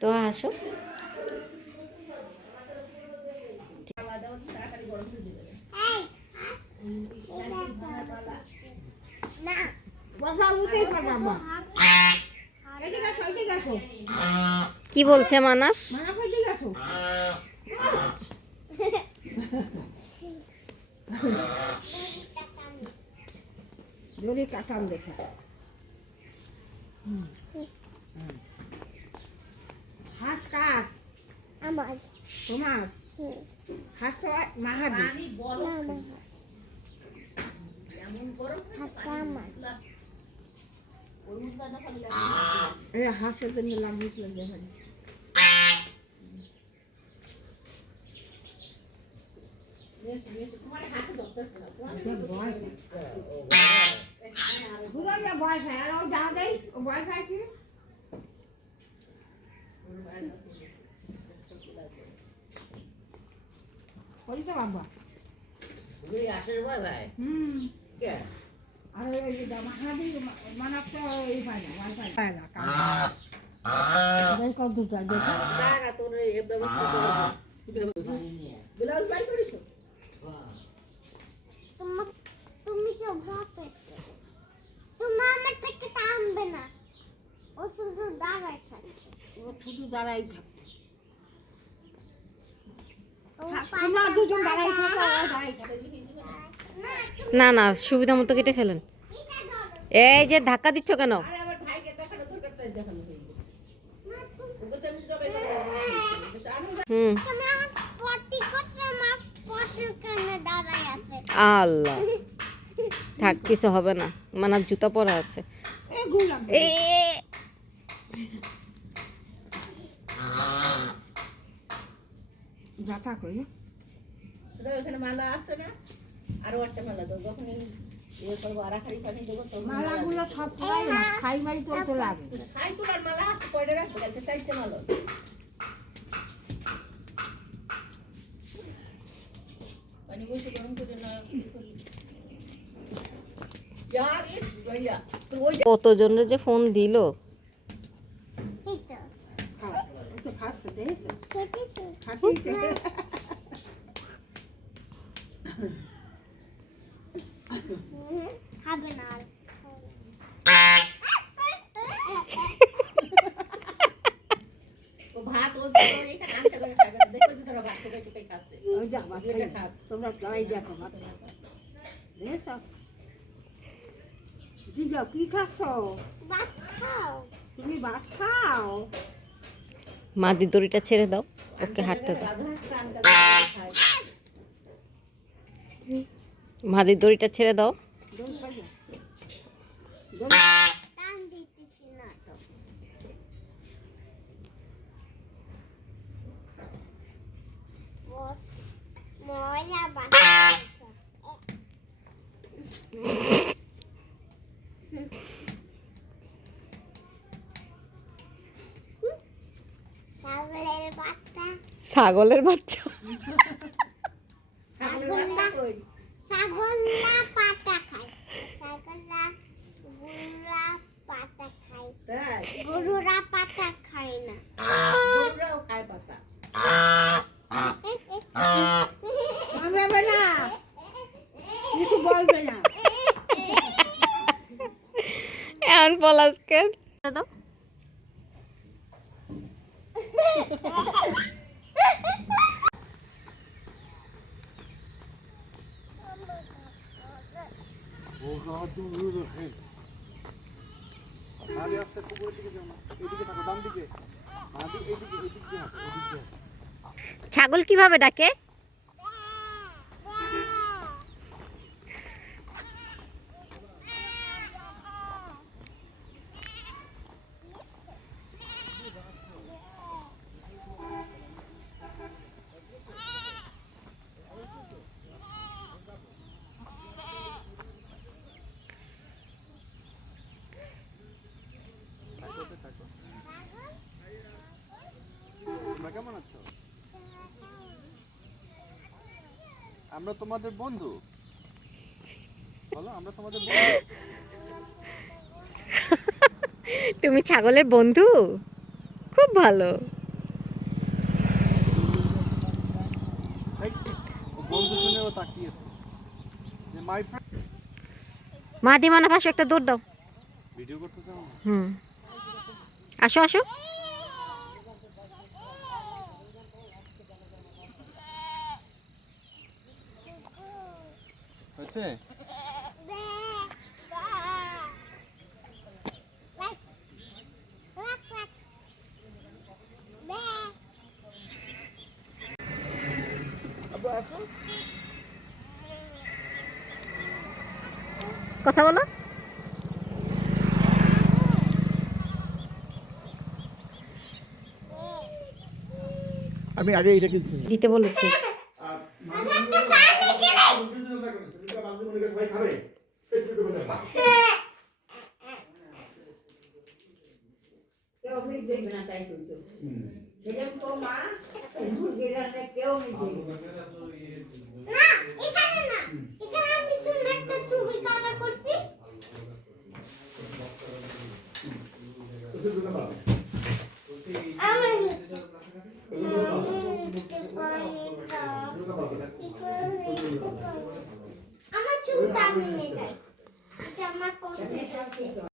তো আসো। কি বলছে মানা? জোরে কাটাম দেখে হাঁস কার? আমার। তোমার? হাঁস তো মাহাবি। হাঁসের জন্য লাগিয়েছিলাম দেখেন। ভয় খায় আর যা দেয় ভয় খায় কি করিতে বাবা আর মাহাবি মানাতে এই পায় না ওয়াইফাই পায় না কত দুটা ব্লাউজ বাই করিস তুমি তো বাপে তোমার আমার থেকে টানবে না, ও শুধু দাঁড়ায় থাকে। ও শুধু দাঁড়াই থাকে। তোমরা দুজন দাঁড়াই থাকো, দাঁড়াই থাকে। না না, সুবিধা মতো কেটে ফেলেন। এই যে ধাক্কা দিচ্ছ কেন? আরে আমার ভাইকে দেখানো দরকার তাই দেখানো হয়ে গেছে। ওকে তো আমি জবাই করে হুম, তুমি আমার স্পটি করছে, আমার স্পটের কানে দাঁড়ায় আছে। আল্লাহ, থাক কিছু হবে না, মানার জুতা পরা আছে। এ গুলাম এ যাতা কই রে ওখানে মালা আছে না, আর একটা মালা দাও। যখন এই করব আরাখারি পানি দেব তো মালাগুলো সব খাই না, খাই মাই তো লাগে। খাই তোলার মালা আছে কয়টা রাখো, একটা সাইডে মালা। পানি বসে গরম করে না কি করলি यार इस भैया तो वो কতজনের যে ফোন দিল। এই তো हां तो खास से दे খেতেছে खाती से খাবে না আর। तो भात वो तो ये का काम कर खाবে देखो जरा भात को चुपे खासे ओ जा भात खा তোমরা লড়াই দেখো ভাত দেখো জিজা কি খাচ্ছো? ভাত খাও। তুমি ভাত খাও? মাদি দড়িটা ছেড়ে দাও, ওকে হাঁটতে দাও। মাদির দড়িটা ছেড়ে দাও। টান দিতেছি না তো। ময়লা বাচ্চা ছাগলের বাচ্চা। ছাগলের বাচ্চা। ছাগলরা পাতা খায়, ছাগলরা গরুরা পাতা খায়, গরুরা পাতা খায় না। গরুরাও খায় পাতা। মারবে না, কিছু বলবে না। এখন পলাশকে দাও। ছাগল কিভাবে ডাকে? কেমন আছো? আমরা তোমাদের বন্ধু। বলো আমরা তোমাদের বন্ধু। তুমি ছাগলের বন্ধু? খুব খুব ভালো। এই, ও বন্ধু শুনে ও তাকিয়েছে যে মাই ফ্রেন্ড। মাদিমানা পাশে একটা দৌড় দাও। ভিডিও করতে চাও না? হুম, আসো আসো। হয়েছে? কথা বলো। আমি আগে এটা কিনছি দিতে বলেছি। কেউ মিট দেখবে না তাই তো সেরকম তো মা মুরগির রান্না কেউ মিট দেখবে না। না এখানে না, এখানে আমি সুন্দর একটা ছবি কালার করছি। আমার ছবিটা আমি নিয়ে যাই, এটা আমার পছন্দ।